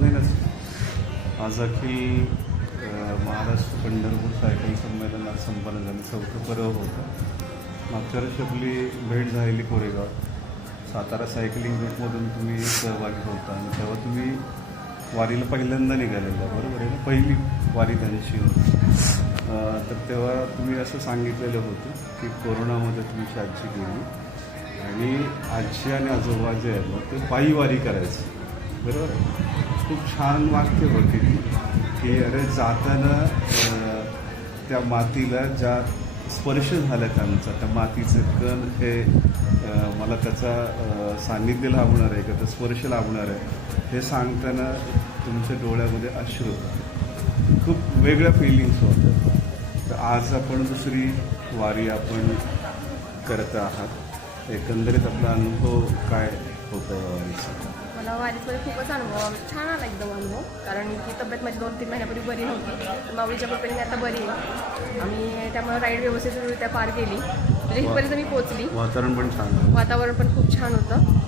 नाही आज अखिल महाराष्ट्र पंढरपूर सायकल संमेलन आज संपन्न झाले. चौथं पर्व होतं. मागच्या वर्षी आपली भेट झालेली कोरेगाव. सातारा सायकलिंग ग्रुपमधून तुम्ही सहभागी होता आणि तेव्हा तुम्ही वारीला पहिल्यांदा निघालेलं बरोबर आहे ना? पहिली वारी त्यांची होती. तर तेव्हा तुम्ही असं सांगितलेलं होतं की कोरोनामध्ये तुम्ही आजी गेली आणि आजी आणि आजोबा जे आहेत ना ते पायी वारी करायचे. बरोबर आहे? खूप छान वाक्य होती ती की अरे जाताना त्या मातीला ज्या स्पर्श झाला त्यांचा त्या मातीचं कण हे मला त्याचा सान्निध्य लाभणार आहे का? स्पर्श लाभणार आहे? हे सांगताना तुमच्या डोळ्यामध्ये अश्रू खूप वेगळ्या फिलिंग्स होतात. तर आज आपण दुसरी वारी आपण करत आहात. एकंदरीत आपला अनुभव काय होता या वारीचा? मला वारीमध्ये खूपच अनुभव छान आला एकदम अनुभव. कारण की तब्येत माझी दोन तीन महिन्यापूर्वी बरी नव्हती. माऊलीच्या कृपेने आता बरी आहे. आम्ही त्यामुळे राईड व्यवस्थितरित्या पार केली. इथपर्यंत मी पोचली वातावरण पण छान. वातावरण पण खूप छान होतं.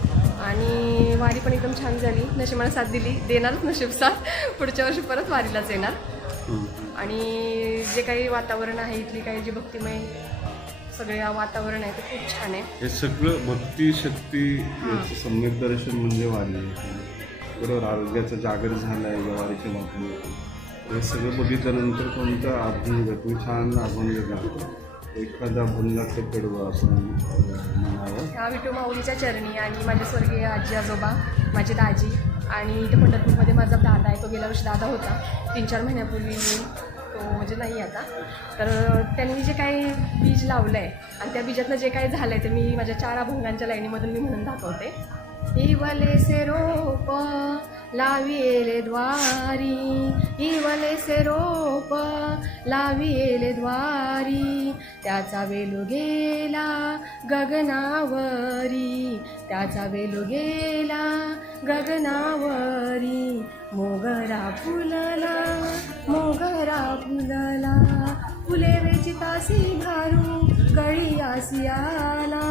आणि वारी पण एकदम छान झाली. नशिबाला साथ दिली. देणारच नशीब साथ. पुढच्या वर्षी परत वारीलाच येणार. आणि जे काही वातावरण आहे इथली काही जी भक्तिमय सगळे वातावरण आहे ते खूप छान आहे. हे सगळं भक्ती शक्ती याचं सम्यक दर्शन म्हणजे वारी. आहे. बरोबर आरोग्याचा जागर झाला आहे या वारीच्या हे सगळं बघितल्यानंतर कोणतं अभंग तुम्ही छान गाता एखादा अभंगाचं कडवं आपण म्हणावं. ह्या विठू माऊलीच्या चरणी आणि माझे स्वर्गीय आजी आजोबा माझी दाजी आणि इथे पंढरपूरमध्ये माझा दादा आहे तो गेल्या वर्षी दादा होता. तीन चार महिन्यापूर्वी तो म्हणजे नाही आता. तर त्यांनी जे काही बीज लावलं आहे आणि त्या बीजातनं जे काही झालं आहे ते मी माझ्या चार अभंगांच्या लाईनीमधून मी म्हणून दाखवते. इवले से रोप लाविले द्वारी इवले से रोप लाविले द्वारी त्याचा वेलू गेला गगनावरी त्याचा वेलू गेला गगनावरी मोगरा फुलला मोगरा फुलला फुले वेचितासी भारू कळी आसियाला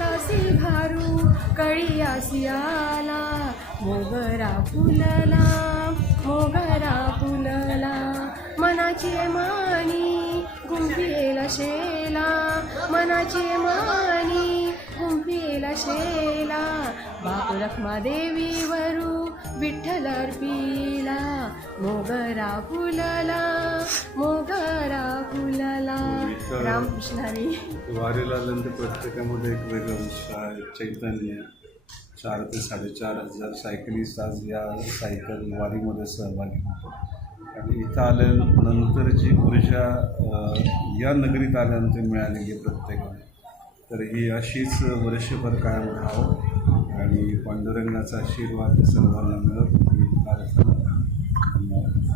तासी भारू कळी आसियाला मोगरा फुलला मोगरा फुलला. मनाची मानी गुंफिएला शेला. मनाची मानी गुंफिएला शेला. बाप रखमा देवीवरू विठ्ठल अर्पिला. मोगरा फुलला मोगरा फुलला रामकृष्णारी वारीला आल्यानंतर प्रत्येकामध्ये एक वेगळं उत्साह चैतन्य चार ते साडेचार हजार सायकलिस्ट आज या सायकल वारीमध्ये सहभागी होतात आणि इथं आल्यानंतर जी ऊर्जा या नगरीत आल्यानंतर मिळालेली आहे प्रत्येकाला. तर ही अशीच वर्षभर कायम राहावं आणि पांडुरंगाचा आशीर्वाद सर्वांना मिळत धन्यवाद.